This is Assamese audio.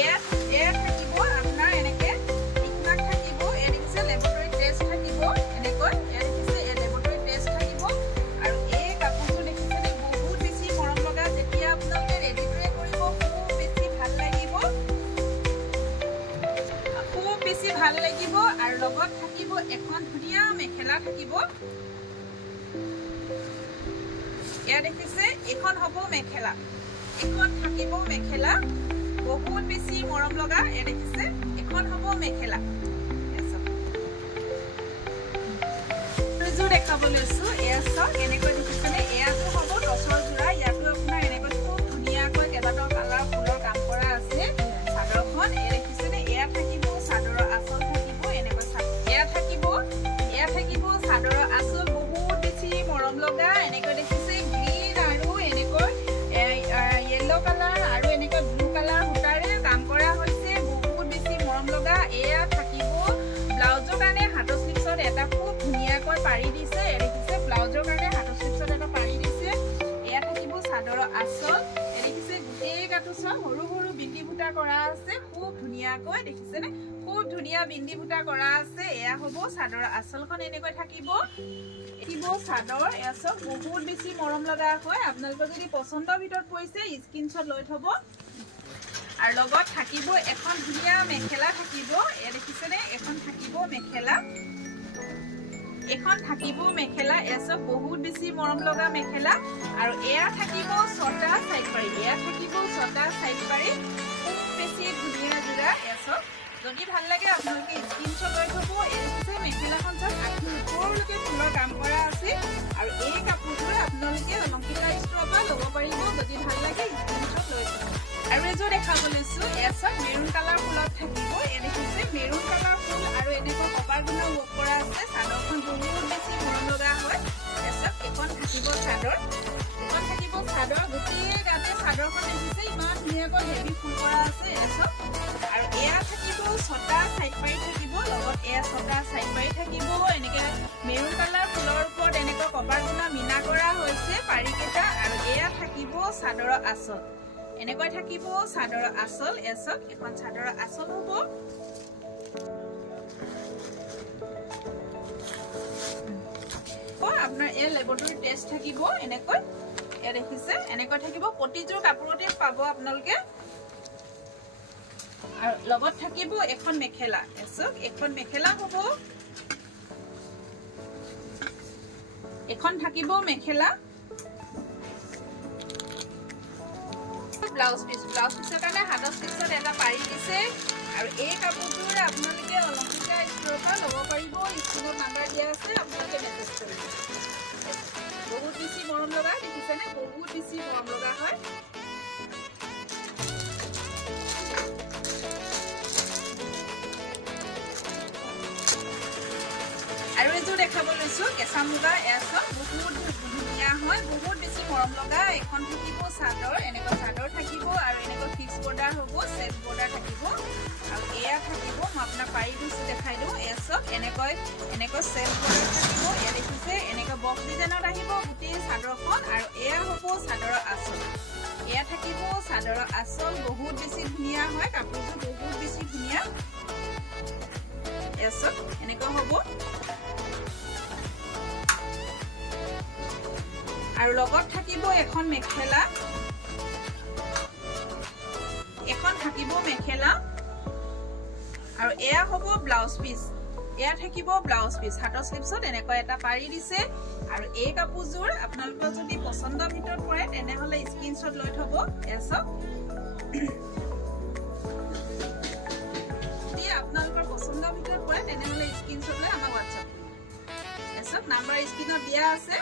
এয়া থাকিব আপোনাৰ এনেকে টিকমাৰ্ক থাকিব এয়া দেখিছে লেবৰেটৰী টেষ্ট থাকিব এনেকৈ এয়া দেখিছে এই লেবৰেটৰী টেষ্ট থাকিব আৰু এই কাপোৰটো দেখিছে বহুত বেছি মৰম লগা যেতিয়া আপোনালোকে ৰেডি টুৱে কৰিব খুব বেছি ভাল লাগিব আৰু লগত থাকিব এখন ধুনীয়া মেখেলা থাকিব এয়া দেখিছে এখন হ'ব মেখেলা এখন থাকিব মেখেলা বহুত বেছি মৰম লগা এয়া দেখিছে এখন হ'ব মেখেলা এযোৰ দেখাব লৈছো এয়া চাওক এনেকৈ দেখিছেনে এয়াটো হ'ব 10ৰ যোৰা ইয়াতো আপোনাৰ এনেকৈ খুব ধুনীয়াকৈ কেইবাটাও কালাৰ ফুলৰ কাম কৰা আছে চাদৰখন এয়া দেখিছেনে এয়া থাকিব চাদৰৰ আঁচল থাকিব এনেকৈ এয়া থাকিব চাদৰৰ আঁচল বহুত বেছি মৰম লগা এনেকৈ দেখিছে গ্ৰীণ আৰু এনেকৈ য়েলো কালাৰ আৰু এনেকৈ ব্লু কালাৰ সূতাৰে কাম কৰা হৈছে বহুত বেছি মৰম লগা এয়া থাকিব ব্লাউজৰ কাৰণে হাতৰ স্লিপছত এটা খুব ধুনীয়াকৈ পাৰি দিছে এয়া দেখিছে ব্লাউজৰ কাৰণে হাতৰ স্লিপছত এটা পাৰি দিছে এয়া থাকিব চাদৰৰ আঁচল এয়া দেখিছে গোটেই গাটো চাওক সৰু সৰু বিন্দি বুটা কৰা আছে খুব ধুনীয়াকৈ দেখিছেনে খুব ধুনীয়া বিন্দি বুটা কৰা আছে এয়া হ'ব চাদৰৰ আঁচলখন এনেকৈ থাকিব চাদৰ এয়া চাওক বহুত বেছি মৰম লগা হয় আপোনালোকৰ যদি পচন্দৰ ভিতৰত পৰিছে স্ক্ৰীনশ্বট লৈ থব আৰু লগত থাকিব এখন ধুনীয়া মেখেলা থাকিব এয়া দেখিছেনে এখন থাকিব মেখেলা এয়া চাওক বহুত বেছি মৰম লগা মেখেলা আৰু এয়া থাকিব 6টা সাইড পাৰি খুব বেছি ধুনীয়া যোৰা এয়া চাওক যদি ভাল লাগে আপোনালোকে স্ক্ৰীনশ্বট লৈ থব এই দেখিছে মেখেলাখন চাওক আঁঠুৰ ওপৰলৈকে ফুলৰ কাম কৰা আছে আৰু এই কাপোৰটো আপোনালোকে অলংকিতা ষ্টৰৰ পৰা ল'ব পাৰিব যদি ভাল লাগে স্ক্ৰীনশ্বট লৈ থব আৰু এযোৰ দেখাব লৈছো এয়া চাওক মেৰুন কালাৰ ফুলত থাকিব এই দেখিছে মেৰুন কালাৰ ফুল আৰু এনেকুৱা কপাৰ গুণা ৱৰ্ক কৰা আছে চাদৰখন বহুত বেছি মৰম লগা হয় এয়া চাওক এখন থাকিব চাদৰ গোটেই গাতে চাদৰখন দেখিছে ইমান ধুনীয়াকৈ হেভি ফুল কৰা আছে এয়া চাওক আৰু এয়া থাকিব 6টা সাইড পাৰি থাকিব লগত এয়া 6টা সাইড পাৰি থাকিব এনেকে মেৰুন কালাৰ ফুলৰ ওপৰত এনেকৈ কপাৰ গুণা মিনা কৰা হৈছে পাৰিকেইটা আৰু এয়া থাকিব চাদৰৰ আঁচল এনেকৈ থাকিব চাদৰৰ আঁচল এয়া চাওক এখন চাদৰৰ আঁচল হ'ব আপোনাৰ এয়া লেবৰেটৰী টেষ্ট থাকিব এনেকৈ এয়া দেখিছে এনেকৈ থাকিব প্ৰতিযোৰ কাপোৰতে পাব আপোনালোকে আৰু লগত থাকিব এখন মেখেলা এসক এখন মেখেলা হ'ব এখন থাকিব মেখেলা ব্লাউজ পিছৰ কাৰণে হাতৰ স্টিচত এটা পাৰি দিছে আৰু এই কাপোৰটোৰ আপোনালোকে অলংকিতা ষ্টৰৰ পৰা ল'ব পাৰিব স্ক্ৰীনত নাম্বাৰ দিয়া আছে আপোনালোকে মেছেজ কৰিব বহুত বেছি মৰম লগা দেখিছেনে বহুত বেছি মৰম লগা হয় আৰু এযোৰ দেখাব লৈছো কেঁচা মুগা এয়াছ বহুত ধুনীয়া হয় বহুত বেছি মৰম লগা এখন থাকিব চাদৰ এনেকুৱা চাদৰ থাকিব আৰু এনেকুৱা ফিক্স বৰ্ডাৰ হ'ব সেট বৰ্ডাৰ থাকিব আৰু এয়া থাকিব মই আপোনাক পাৰি দিছো দেখাই দিওঁ এয়াছ এনেকৈ সেট বৰ্ডাৰ থাকিব এয়া দেখিছে এনেকুৱা বক্স ডিজাইনত আহিব গোটেই চাদৰখন আৰু এয়া হ'ব চাদৰৰ আঁচল এয়া থাকিব চাদৰৰ আঁচল বহুত বেছি ধুনীয়া হয় কাপোৰটো বহুত বেছি ধুনীয়া এয়াছ এনেকুৱা হ'ব আৰু লগত থাকিব এখন মেখেলা আৰু এয়া হ'ব ব্লাউজ পিস এয়া থাকিব ব্লাউজ পিস হাতৰ স্লিপছত এনেকৈ এটা পাৰি দিছে আৰু এই কাপোৰযোৰ আপোনালোকৰ যদি পছন্দৰ ভিতৰত পৰে তেনেহলে স্ক্ৰীনশ্বট লৈ থব এছক যদি আপোনালোকৰ পছন্দৰ ভিতৰত পৰে তেনেহলে স্ক্ৰীনশ্বট লৈ আমাৰ WhatsApp এছক নাম্বাৰ স্ক্ৰীনত দিয়া আছে